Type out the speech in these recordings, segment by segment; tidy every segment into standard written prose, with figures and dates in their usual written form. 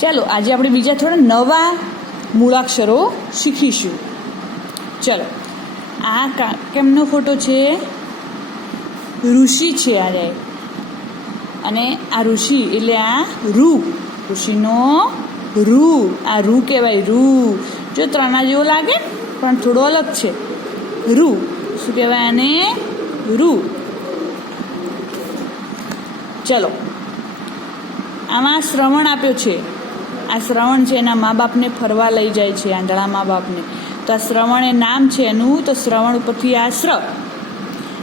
ચાલો આજે આપણે બીજા થોડા નવા મૂળાક્ષરો શીખીશું. ચલો, આ કેમનો ફોટો છે? ઋષિ છે આ, અને આ ઋષિ એટલે આ રૂ, ઋષિનો રૂ, આ રૂ કહેવાય. રૂ જો ત્રણા જેવો લાગે પણ થોડો અલગ છે. રૂ શું કહેવાય આને? રૂ. ચલો, આમાં શ્રવણ આપ્યો છે. આ શ્રવણ છે એના મા બાપને ફરવા લઈ જાય છે, આંધળા મા બાપને. તો આ શ્રવણ એ નામ છે એનું. તો શ્રવણ ઉપરથી આ શ્ર,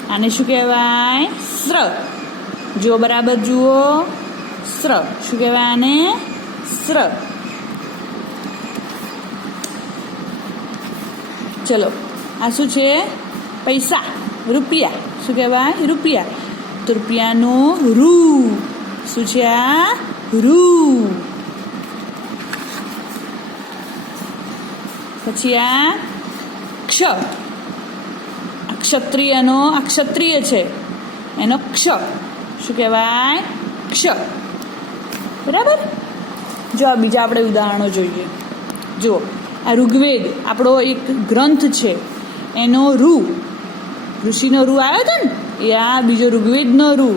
આને શું કહેવાય? શ્ર. જો બરાબર જુઓ, શ્ર. શું કહેવાય આને? શ્ર. ચલો, આ શું છે? પૈસા, રૂપિયા. શું કહેવાય? રૂપિયા. તો રૂપિયાનો રૂ. શું છે આ? રૂ. પછી આ ક્ષ, ક્ષત્રિયનો, આ ક્ષત્રિય છે એનો ક્ષ. શું કહેવાય? ક્ષ. બરાબર. જો આ બીજા આપણે ઉદાહરણો જોઈએ. જુઓ, આ ઋગ્વેદ આપણો એક ગ્રંથ છે, એનો રૂ, ઋષિનો રૂ આવ્યો હતો ને, એ આ બીજો ઋગ્વેદનો રૂ.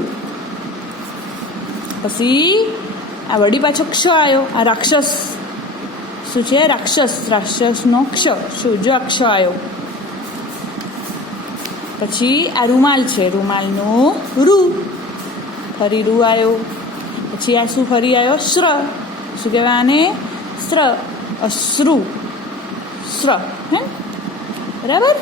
પછી આ વળી પાછો ક્ષ આવ્યો. આ રાક્ષસ શું છે? રાક્ષસ, રાક્ષસનો ક્ષ. શું? જો અક્ષ આવ્યો. પછી આ રૂમાલ છે, રૂમાલનો રૂ, ફરી રૂ આવ્યો. પછી આ શું ફરી આવ્યો? શ્ર. શું કહેવાય આને? શ્ર. અશ્રુ, શ્ર. હે, બરાબર.